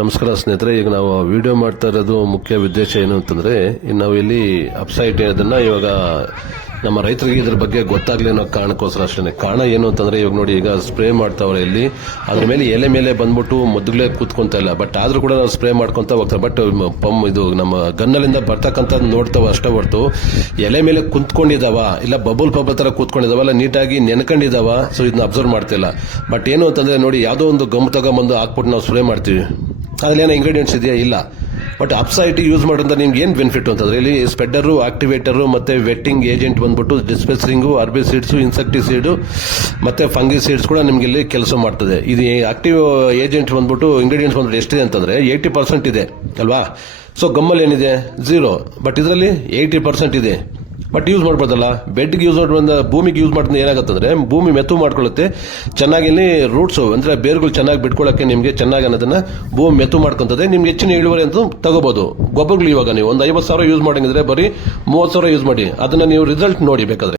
ನಮಸ್ಕಾರ ಸ್ನೇಹಿತರೆ. ಈಗ ನಾವು ವಿಡಿಯೋ ಮಾಡ್ತಾ ಇರೋದು ಮುಖ್ಯ ಉದ್ದೇಶ ಏನು ಅಂತಂದ್ರೆ, ನಾವು ಇಲ್ಲಿ ಅಪ್ಸೈಟ್ ಅದನ್ನ ಇವಾಗ ನಮ್ಮ ರೈತರಿಗೆ ಇದ್ರ ಬಗ್ಗೆ ಗೊತ್ತಾಗ್ಲಿ ಅನ್ನೋ ಕಾರಣಕ್ಕೋಸ್ಕರ ಅಷ್ಟೇ. ಕಾರಣ ಏನು ಅಂತಂದ್ರೆ, ಇವಾಗ ನೋಡಿ, ಈಗ ಸ್ಪ್ರೇ ಮಾಡ್ತಾವ್ರೆ ಇಲ್ಲಿ, ಅದ್ರ ಮೇಲೆ ಎಲೆ ಮೇಲೆ ಬಂದ್ಬಿಟ್ಟು ಮೊದಲೇ ಕೂತ್ಕೊಂತ ಇಲ್ಲ. ಬಟ್ ಆದ್ರೂ ಕೂಡ ನಾವು ಸ್ಪ್ರೇ ಮಾಡ್ಕೊಂತ ಹೋಗ್ತಾರೆ. ಬಟ್ ಇದು ನಮ್ಮ ಗನ್ನಲ್ಲಿಂದ ಬರ್ತಕ್ಕಂಥ ನೋಡ್ತಾವ ಅಷ್ಟೇ ಹೊರತು ಎಲೆ ಮೇಲೆ ಕುಂತ್ಕೊಂಡಿದಾವ ಇಲ್ಲ ಬಬಲ್ ತರ ಕೂತ್ಕೊಂಡಿದಾವ ಇಲ್ಲ ನೀಟಾಗಿ ನೆನ್ಕೊಂಡಿದಾವ. ಸೊ ಇದನ್ನ ಅಬ್ಸರ್ವ್ ಮಾಡ್ತಿಲ್ಲ. ಬಟ್ ಏನು ಅಂತಂದ್ರೆ ನೋಡಿ, ಯಾವ್ದೋ ಒಂದು ಗಮ್ ತಗೊಂಬಂದು ಹಾಕ್ಬಿಟ್ಟು ನಾವು ಸ್ಪ್ರೇ ಮಾಡ್ತೀವಿ, ಅದ್ರಲ್ಲಿ ಏನೋ ಇಂಗ್ರೀಡಿಯೆಂಟ್ಸ್ ಇದೆಯಾ? ಇಲ್ಲ. ಬಟ್ ಅಪ್ಸೈಟ್ ಯೂಸ್ ಮಾಡೋದ್ರಿಂದ ನಿಮ್ಗೆ ಏನ್ ಬೆನಿಫಿಟ್ ಅಂತಂದ್ರೆ, ಇಲ್ಲಿ ಸ್ಪೆಡ್ಡರ್, ಆಕ್ಟಿವೇಟರ್ ಮತ್ತೆ ವೆಟ್ಟಿಂಗ್ ಏಜೆಂಟ್ ಬಂದ್ಬಿಟ್ಟು ಡಿಸ್ಪೆನ್ಸರಿಂಗು, ಅರ್ಬಿಸೈಡ್ಸ್, ಇನ್ಸೆಕ್ಟಿಸೈಡ್ ಮತ್ತೆ ಫಂಗಿಸೈಡ್ಸ್ ಕೂಡ ನಿಮ್ಗೆ ಇಲ್ಲಿ ಕೆಲಸ ಮಾಡ್ತದೆ. ಇದು ಆಕ್ಟಿವ್ ಏಜೆಂಟ್ ಬಂದ್ಬಿಟ್ಟು ಇಂಗ್ರೀಡಿಯೆಂಟ್ಸ್ ಬಂದ್ಬಿಟ್ಟು ಎಷ್ಟಿದೆ ಅಂತಂದ್ರೆ 80% ಇದೆ ಅಲ್ವಾ. ಸೊ ಗಮ್ಮಲ್ಲಿ ಏನಿದೆ? 0. ಬಟ್ ಇದರಲ್ಲಿ 80% ಇದೆ. ಬಟ್ ಯೂಸ್ ಮಾಡ್ಬೋದಲ್ಲ. ಬೆಡ್ಗೆ ಯೂಸ್ ಮಾಡೋದ್ರಿಂದ, ಭೂಮಿಗೆ ಯೂಸ್ ಮಾಡೋದ್ರಿಂದ ಏನಾಗುತ್ತಂದ್ರೆ, ಭೂಮಿ ಮೆತ್ತು ಮಾಡ್ಕೊಳ್ಳುತ್ತೆ ಚೆನ್ನಾಗಿ. ಇಲ್ಲಿ ರೂಟ್ಸ್ ಅಂದ್ರೆ ಬೇರುಗಳು ಚೆನ್ನಾಗಿ ಬಿಟ್ಕೊಳ್ಳಕ್ಕೆ ನಿಮ್ಗೆ ಚೆನ್ನಾಗಿ ಅನ್ನೋದನ್ನ ಭೂಮಿ ಮೆತ್ತು ಮಾಡ್ಕೊಂತದೆ. ನಿಮ್ಗೆ ಹೆಚ್ಚಿನ ಇಳುವರಿ ಅಂತ ತಗೋಬಹುದು. ಗೊಬ್ಬರಗಳು ಇವಾಗ ನೀವು ಒಂದು 50,000 ಯೂಸ್ ಮಾಡಂಗಿದ್ರೆ ಬರೀ 30,000 ಯೂಸ್ ಮಾಡಿ, ಅದನ್ನ ನೀವು ರಿಸಲ್ಟ್ ನೋಡಿ ಬೇಕಾದ್ರೆ.